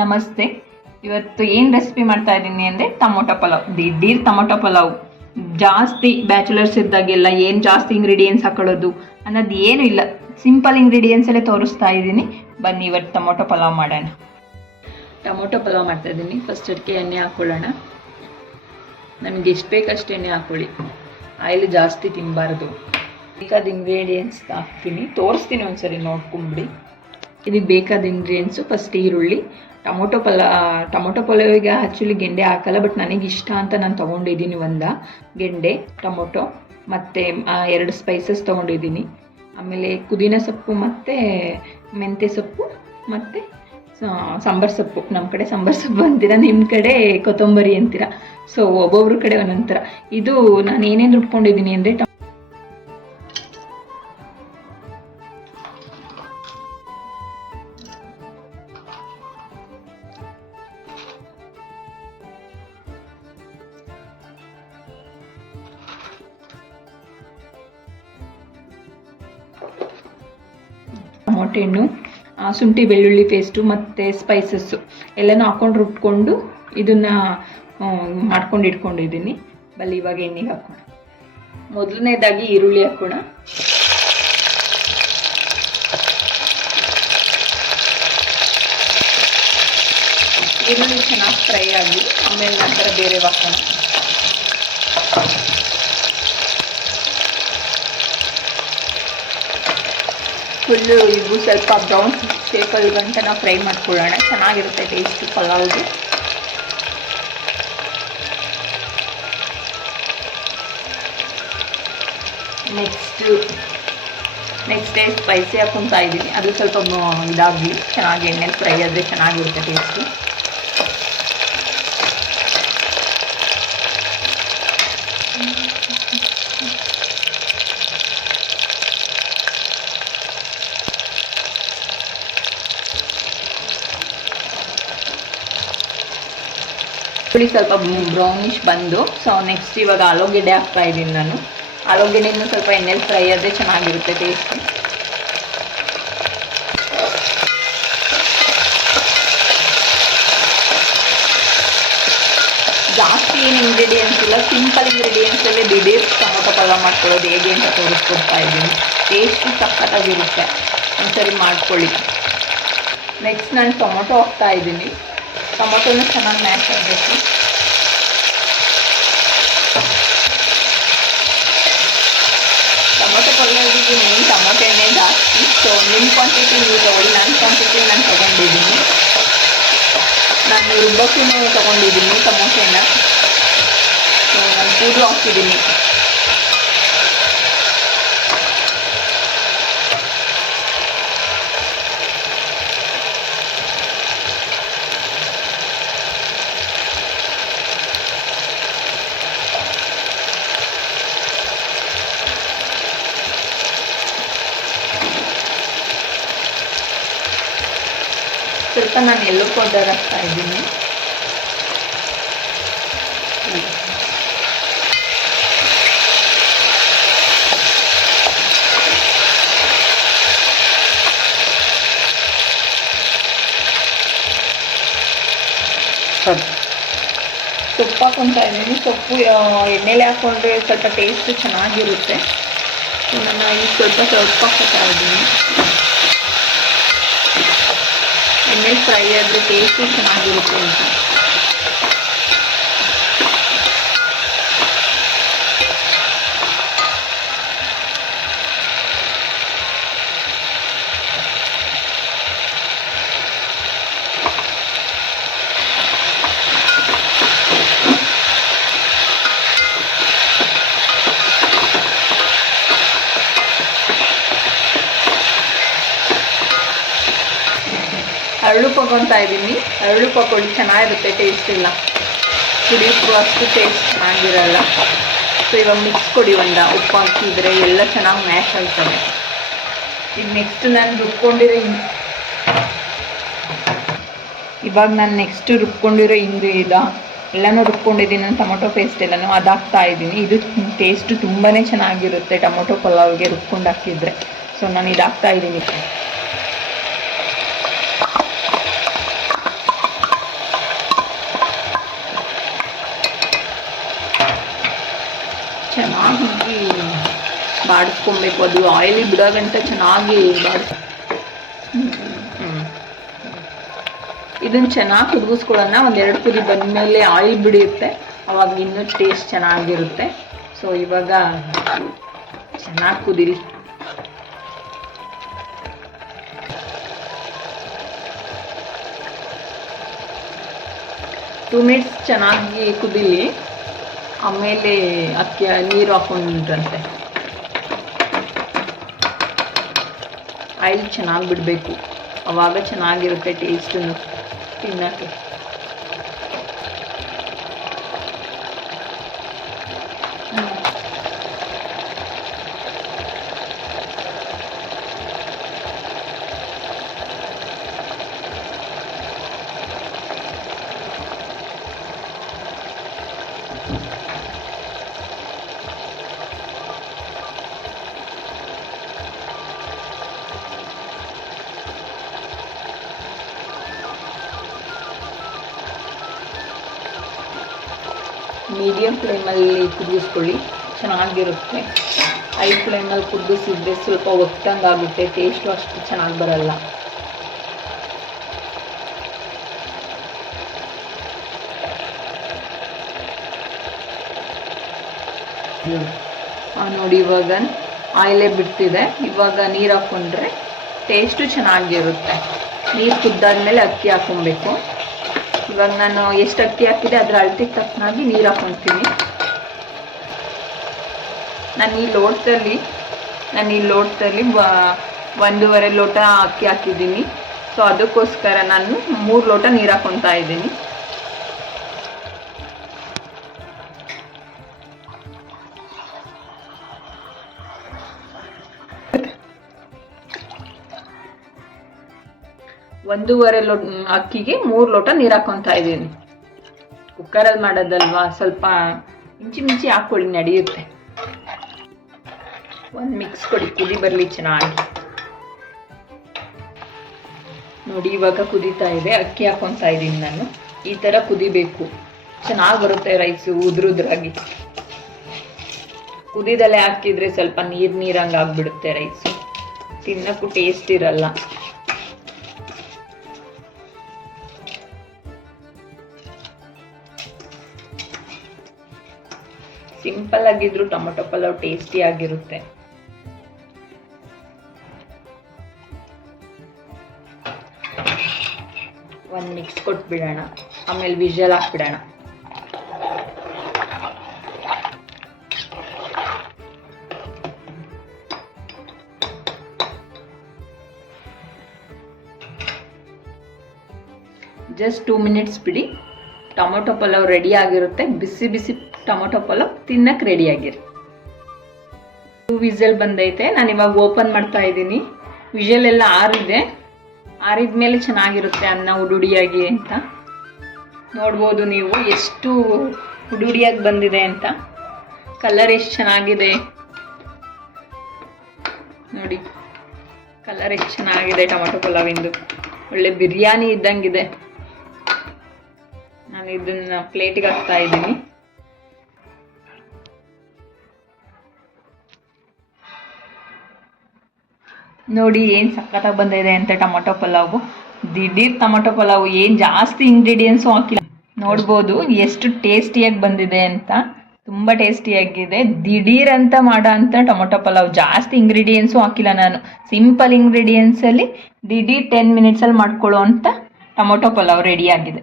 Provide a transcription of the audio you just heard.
ನಮಸ್ತೆ. ಇವತ್ತು ಏನು ರೆಸಿಪಿ ಮಾಡ್ತಾ ಇದ್ದೀನಿ ಅಂದರೆ ಟೊಮೊಟೊ ಪಲಾವ್. ದಿಢೀರ್ ಟೊಮೊಟೊ ಪಲಾವ್. ಜಾಸ್ತಿ ಬ್ಯಾಚುಲರ್ಸ್ ಇದ್ದಾಗೆಲ್ಲ ಏನು ಜಾಸ್ತಿ ಇಂಗ್ರೀಡಿಯೆಂಟ್ಸ್ ಹಾಕೊಳ್ಳೋದು ಅನ್ನೋದು ಏನೂ ಇಲ್ಲ. ಸಿಂಪಲ್ ಇಂಗ್ರೀಡಿಯೆಂಟ್ಸಲ್ಲೇ ತೋರಿಸ್ತಾ ಇದ್ದೀನಿ. ಬನ್ನಿ ಇವತ್ತು ಟೊಮೊಟೊ ಪಲಾವ್ ಮಾಡೋಣ. ಟೊಮೊಟೊ ಪಲಾವ್ ಮಾಡ್ತಾ ಇದ್ದೀನಿ. ಫಸ್ಟ್ ಅದಕ್ಕೆ ಎಣ್ಣೆ ಹಾಕ್ಕೊಳ್ಳೋಣ. ನಮಗೆ ಎಷ್ಟು ಬೇಕಷ್ಟು ಎಣ್ಣೆ ಹಾಕ್ಕೊಳ್ಳಿ. ಆಯಿಲ್ ಜಾಸ್ತಿ ತಿನ್ನಬಾರ್ದು. ಬೇಕಾದ ಇಂಗ್ರೀಡಿಯೆಂಟ್ಸ್ ಹಾಕ್ತೀನಿ, ತೋರಿಸ್ತೀನಿ ಒಂದ್ಸರಿ ನೋಡ್ಕೊಂಬಿಡಿ. ಇದಕ್ಕೆ ಬೇಕಾದ ಇಂಗ್ರೀಡಿಯೆಂಟ್ಸು ಫಸ್ಟ್ ಈರುಳ್ಳಿ. ಟೊಮೊಟೊ ಪಲಾವಿಗೆ ಆ್ಯಕ್ಚುಲಿ ಗೆಂಡೆ ಹಾಕಲ್ಲ, ಬಟ್ ನನಗೆ ಇಷ್ಟ ಅಂತ ನಾನು ತೊಗೊಂಡಿದ್ದೀನಿ. ಗೆಂಡೆ, ಟೊಮೊಟೊ ಮತ್ತು 2 ಸ್ಪೈಸಸ್ ತೊಗೊಂಡಿದ್ದೀನಿ. ಆಮೇಲೆ ಪುದೀನ ಸೊಪ್ಪು ಮತ್ತು ಮೆಂತ್ಯ ಸೊಪ್ಪು ಮತ್ತು ಸಾಂಬಾರು ಸೊಪ್ಪು. ನಮ್ಮ ಕಡೆ ಸಾಂಬಾರು ಸೊಪ್ಪು ಅಂತೀರ, ನಿಮ್ಮ ಕಡೆ ಕೊತ್ತಂಬರಿ ಅಂತೀರ. ಸೊ ಒಬ್ಬೊಬ್ರ ಕಡೆ ಒಂದೊಂಥರ. ಇದು ನಾನು ಏನೇನು ರುಬ್ಕೊಂಡಿದ್ದೀನಿ ಅಂದರೆ ಟೊಮೊಟೊ ಹಣ್ಣು, ಶುಂಠಿ ಬೆಳ್ಳುಳ್ಳಿ ಪೇಸ್ಟು ಮತ್ತು ಸ್ಪೈಸಸ್ಸು ಎಲ್ಲನೂ ಹಾಕ್ಕೊಂಡು ರುಬ್ಕೊಂಡು ಇದನ್ನು ಮಾಡ್ಕೊಂಡು ಇಟ್ಕೊಂಡಿದ್ದೀನಿ. ಬಲ್ಲಿ ಇವಾಗ ಎಣ್ಣೆಗೆ ಹಾಕೋಣ. ಮೊದಲನೇದಾಗಿ ಈರುಳ್ಳಿ ಹಾಕೋಣ. ಈರುಳ್ಳಿ ಚೆನ್ನಾಗಿ ಫ್ರೈ ಆಗಿ ಆಮೇಲೆ ನಂತರ ಬೇರೆ ಹಾಕೋಣ. ಫುಲ್ಲು ಇವು ಸ್ವಲ್ಪ ಬ್ರೌನ್ ಶೇಪಲ್ಲಿ ಗಂಟ ನಾವು ಫ್ರೈ ಮಾಡ್ಕೊಳ್ಳೋಣ. ಚೆನ್ನಾಗಿರುತ್ತೆ ಟೇಸ್ಟು ಪಲಾವ್ದು. ನೆಕ್ಸ್ಟ್ ಸ್ಪೈಸಿ ಹಾಕ್ಕೊತಾ ಇದ್ದೀನಿ. ಅದು ಸ್ವಲ್ಪ ಇದಾಗಲಿ, ಚೆನ್ನಾಗಿ ಎಣ್ಣೆಲಿ ಫ್ರೈ ಆದರೆ ಚೆನ್ನಾಗಿರುತ್ತೆ ಟೇಸ್ಟು. ಸ್ವಲ್ಪ ಬ್ರೌನಿಶ್ ಬಂದು, ಸೊ ನೆಕ್ಸ್ಟ್ ಇವಾಗ ಆಲೂಗೆಡ್ಡೆ ಹಾಕ್ತಾ ಇದ್ದೀನಿ ನಾನು. ಆಲೂಗೆಡ್ಡೆನೂ ಸ್ವಲ್ಪ ಎಣ್ಣೆಲಿ ಫ್ರೈ ಆದರೆ ಚೆನ್ನಾಗಿರುತ್ತೆ ಟೇಸ್ಟ್. ಜಾಸ್ತಿ ಏನು ಇಂಗ್ರೀಡಿಯೆಂಟ್ಸ್ ಇಲ್ಲ, ಸಿಂಪಲ್ ಇಂಗ್ರೀಡಿಯೆಂಟ್ಸಲ್ಲೇ ದಿಢೀರ್ ಟೊಮೊಟೊ ಪಲಾವ್ ಮಾಡ್ಕೊಳ್ಳೋದು ಹೇಗೆ ಅಂತ ತೋರಿಸ್ಕೊಡ್ತಾ ಇದ್ದೀನಿ. ಟೇಸ್ಟು ಸಖತ್ತಾಗಿರುತ್ತೆ, ಒಂದ್ಸರಿ ಮಾಡ್ಕೊಳ್ಳಿ. ನೆಕ್ಸ್ಟ್ ನಾನು ಟೊಮೊಟೊ ಹಾಕ್ತಾ ಇದ್ದೀನಿ. ಟೊಮೊಟೊನ ಚೆನ್ನಾಗಿ ಮ್ಯಾಶ್ ಆಗಬೇಕು. ಟೊಮೊಟೊ ಪಲಾವಿಗೆ ಮೇನ್ ಟೊಮೊಟೊ ಎಣ್ಣೆ ಜಾಸ್ತಿ. ಸೊ ನಿಮ್ಮ ಕ್ವಾಂಟಿಟಿ ನೀವು ತೊಗೊಳ್ಳಿ. ನನ್ನ ಕ್ವಾಂಟಿಟಿ ನಾನು ತೊಗೊಂಡಿದ್ದೀನಿ. ನಾನು ರುಬ್ಬಕ್ಕೂ ತೊಗೊಂಡಿದ್ದೀನಿ ಟೊಮೊಟೊನ. ಸೊ ನಾನು ಕೂದಲು ಹಾಕ್ತಿದ್ದೀನಿ. ಸ್ವಲ್ಪ ನಾನು ಎಲ್ಲೋ ಪೌಡರ್ ಹಾಕ್ತಾ ಇದ್ದೀನಿ. ಸೊಪ್ಪು ಹಾಕ್ಕೊತಾ ಇದ್ದೀನಿ. ಸೊಪ್ಪು ಎಣ್ಣೆಲೆ ಹಾಕ್ಕೊಂಡ್ರೆ ಸ್ವಲ್ಪ ಟೇಸ್ಟ್ ಚೆನ್ನಾಗಿರುತ್ತೆ. ಸೊ ನಾನು ಈಗ ಸ್ವಲ್ಪ ಹಾಕ್ಕೊತಾ ಇದ್ದೀನಿ. ಎಣ್ಣೆಲಿ ಫ್ರೈ ಆದರೆ ಟೇಸ್ಟು ಚೆನ್ನಾಗಿರುತ್ತೆ ಅಂತ. ಅರಳು ಹಾಕ್ಕೊತಾ ಇದ್ದೀನಿ. ಅರಳು ಹಾಕ್ಕೊಳ್ಳಿ, ಚೆನ್ನಾಗಿರುತ್ತೆ ಟೇಸ್ಟ್ ಇಲ್ಲ. ಕುಡಿಯೋಕ್ಕೂ ಅಷ್ಟು ಟೇಸ್ಟ್ ಚೆನ್ನಾಗಿರಲ್ಲ. ಸೊ ಇವಾಗ ಮಿಕ್ಸ್ ಕೊಡಿ. ಉಪ್ಪು ಹಾಕಿದರೆ ಎಲ್ಲ ಚೆನ್ನಾಗಿ ಮ್ಯಾಶ್ ಆಗ್ತದೆ. ಈಗ ನೆಕ್ಸ್ಟ್ ನಾನು ರುಬ್ಕೊಂಡಿರೋ ಎಲ್ಲನೂ ರುಬ್ಕೊಂಡಿದ್ದೀನಿ. ನಾನು ಟೊಮೊಟೊ ಪೇಸ್ಟ್ ಎಲ್ಲನೂ ಅದು ಹಾಕ್ತಾ ಇದ್ದೀನಿ. ಇದು ಟೇಸ್ಟು ತುಂಬಾ ಚೆನ್ನಾಗಿರುತ್ತೆ ಟೊಮೊಟೊ ಪಲಾವ್ಗೆ ರುಬ್ಕೊಂಡು ಹಾಕಿದರೆ. ಸೊ ನಾನು ಇದು ಹಾಕ್ತಾ ಇದ್ದೀನಿ. ಬಾಡಿಸ್ಕೊಬೇಕು. ಅದು ಆಯಿಲಿ ಬಿಡೋಗಂಟ ಚೆನ್ನಾಗಿ ಇದನ್ನು ಚೆನ್ನಾಗಿ ಕುದಿಸ್ಕೊಳ್ಳೋಣ. ಒಂದೆರಡು ಕುದಿ ಬಂದಮೇಲೆ ಆಯಿಲ್ ಬಿಡಿಯುತ್ತೆ, ಅವಾಗ ಇನ್ನೂ ಟೇಸ್ಟ್ ಚೆನ್ನಾಗಿರುತ್ತೆ. ಸೊ ಇವಾಗ ಚೆನ್ನಾಗಿ ಕುದೀರಿ. ಟೂ ಮಿನಿಟ್ಸ್ ಚೆನ್ನಾಗಿ ಕುದೀಲಿ, ಆಮೇಲೆ ಅಕ್ಕಿ ನೀರು ಹಾಕೊಂಡ್ರಂತೆ. ಆಯಿಲ್ ಚೆನ್ನಾಗಿ ಬಿಡಬೇಕು, ಆವಾಗ ಚೆನ್ನಾಗಿರುತ್ತೆ ಟೇಸ್ಟನ್ನು ತಿನ್ನೋಕ್ಕೆ. ಮೀಡಿಯಂ ಫ್ಲೇಮಲ್ಲಿ ಕುದಿಸ್ಕೊಳ್ಳಿ, ಚೆನ್ನಾಗಿರುತ್ತೆ. ಹೈ ಫ್ಲೇಮಲ್ಲಿ ಕುದಿಸಿದ್ರೆ ಸ್ವಲ್ಪ ಒತ್ತಂಗಾಗುತ್ತೆ, ಟೇಸ್ಟು ಅಷ್ಟು ಚೆನ್ನಾಗಿ ಬರಲ್ಲ. ನೋಡಿ ಇವಾಗ ಆಯಿಲೇ ಬಿಡ್ತಿದೆ. ಇವಾಗ ನೀರು ಹಾಕ್ಕೊಂಡ್ರೆ ಟೇಸ್ಟು ಚೆನ್ನಾಗಿರುತ್ತೆ. ನೀರು ಕುದ್ದಾದ್ಮೇಲೆ ಅಕ್ಕಿ ಹಾಕ್ಕೊಬೇಕು. ಇವಾಗ ನಾನು ಎಷ್ಟು ಅಕ್ಕಿ ಹಾಕಿದೆ ಅದರ ಅಳತೆಗೆ ತಕ್ಕನಾಗಿ ನೀರು ಹಾಕ್ಕೊತೀನಿ. ನಾನು ಈ ಲೋಟದಲ್ಲಿ 1.5 ಲೋಟ ಅಕ್ಕಿ ಹಾಕಿದ್ದೀನಿ. ಸೊ ಅದಕ್ಕೋಸ್ಕರ ನಾನು 3 ಲೋಟ ನೀರು ಹಾಕ್ಕೊತಾ ಇದ್ದೀನಿ. ಒಂದೂವರೆ ಅಕ್ಕಿಗೆ 3 ಲೋಟ ನೀರು ಹಾಕ್ಕೊತಾ ಇದ್ದೀನಿ. ಕುಕ್ಕರಲ್ಲಿ ಮಾಡೋದಲ್ವಾ, ಸ್ವಲ್ಪ ಇಂಚಿ ಹಾಕ್ಕೊಳ್ಳಿ, ನಡೆಯುತ್ತೆ. ಒಂದು ಮಿಕ್ಸ್ ಕೊಡಿ, ಕುದಿ ಬರಲಿ ಚೆನ್ನಾಗಿ. ನೋಡಿ ಇವಾಗ ಕುದೀತಾ ಇದೆ. ಅಕ್ಕಿ ಹಾಕ್ಕೊತಾ ಇದ್ದೀನಿ ನಾನು. ಈ ಥರ ಕುದಿಬೇಕು, ಚೆನ್ನಾಗಿ ಬರುತ್ತೆ ರೈಸು ಉದ್ರಾಗಿ. ಕುದಿದಲ್ಲೇ ಹಾಕಿದ್ರೆ ಸ್ವಲ್ಪ ನೀರಂಗೆ ಆಗ್ಬಿಡುತ್ತೆ ರೈಸು, ತಿನ್ನಕ್ಕೂ ಟೇಸ್ಟ್ ಇರಲ್ಲ. ಸಿಂಪಲ್ ಆಗಿದ್ರು ಟೊಮೊಟೊ ಪಲಾವ್ ಟೇಸ್ಟಿ ಆಗಿರುತ್ತೆ. ಒಂದು ಮಿಕ್ಸ್ ಕೊಟ್ಬಿಡೋಣ, ಆಮೇಲೆ ವಿಷಲ್ ಹಾಕ್ಬಿಡೋಣ. ಜಸ್ಟ್ 2 ಮಿನಿಟ್ಸ್ ಬಿಡಿ, ಟೊಮೊಟೊ ಪಲಾವ್ ರೆಡಿ ಆಗಿರುತ್ತೆ. ಬಿಸಿ ಬಿಸಿ ಟೊಮೊಟೊ ಪಲಾವ್ ತಿನ್ನಕ್ಕೆ ರೆಡಿ ಆಗಿರಿ. 2 ವಿಸಲ್ ಬಂದೈತೆ. ನಾನು ಇವಾಗ ಓಪನ್ ಮಾಡ್ತಾ ಇದ್ದೀನಿ. ವಿಷಲ್ ಎಲ್ಲ ಆರಿದ್ಮೇಲೆ ಚೆನ್ನಾಗಿರುತ್ತೆ ಅನ್ನ ಉಡುಡಿಯಾಗಿ ಅಂತ. ನೋಡ್ಬೋದು ನೀವು ಎಷ್ಟು ಉಡುಡಿಯಾಗಿ ಬಂದಿದೆ ಅಂತ. ಕಲರ್ ಎಷ್ಟು ಚೆನ್ನಾಗಿದೆ ನೋಡಿ, ಕಲರ್ ಎಷ್ಟು ಚೆನ್ನಾಗಿದೆ ಟೊಮೊಟೊ ಪಲಾವಿಂದು. ಒಳ್ಳೆ ಬಿರಿಯಾನಿ ಇದ್ದಂಗಿದೆ. ನಾನು ಇದನ್ನ ಪ್ಲೇಟಿಗೆ ಹಾಕ್ತಾ ಇದ್ದೀನಿ. ನೋಡಿ ಏನು ಸಖತ್ತಾಗಿ ಬಂದಿದೆ ಅಂತ ಟೊಮೊಟೊ ಪಲಾವು. ದಿಢೀರ್ ಟೊಮೊಟೊ ಪಲಾವು, ಏನು ಜಾಸ್ತಿ ಇಂಗ್ರೀಡಿಯೆಂಟ್ಸು ಹಾಕಿಲ್ಲ. ನೋಡ್ಬೋದು ಎಷ್ಟು ಟೇಸ್ಟಿಯಾಗಿ ಬಂದಿದೆ ಅಂತ. ತುಂಬ ಟೇಸ್ಟಿಯಾಗಿದೆ. ದಿಢೀರ್ ಅಂತ ಮಾಡೋ ಅಂಥ ಟೊಮೊಟೊ ಪಲಾವ್. ಜಾಸ್ತಿ ಇಂಗ್ರೀಡಿಯೆಂಟ್ಸು ಹಾಕಿಲ್ಲ ನಾನು. ಸಿಂಪಲ್ ಇಂಗ್ರೀಡಿಯೆಂಟ್ಸಲ್ಲಿ ದಿಢೀರ್ 10 ಮಿನಿಟ್ಸಲ್ಲಿ ಮಾಡ್ಕೊಳ್ಳೋ ಅಂಥ ಟೊಮೊಟೊ ಪಲಾವ್ ರೆಡಿಯಾಗಿದೆ.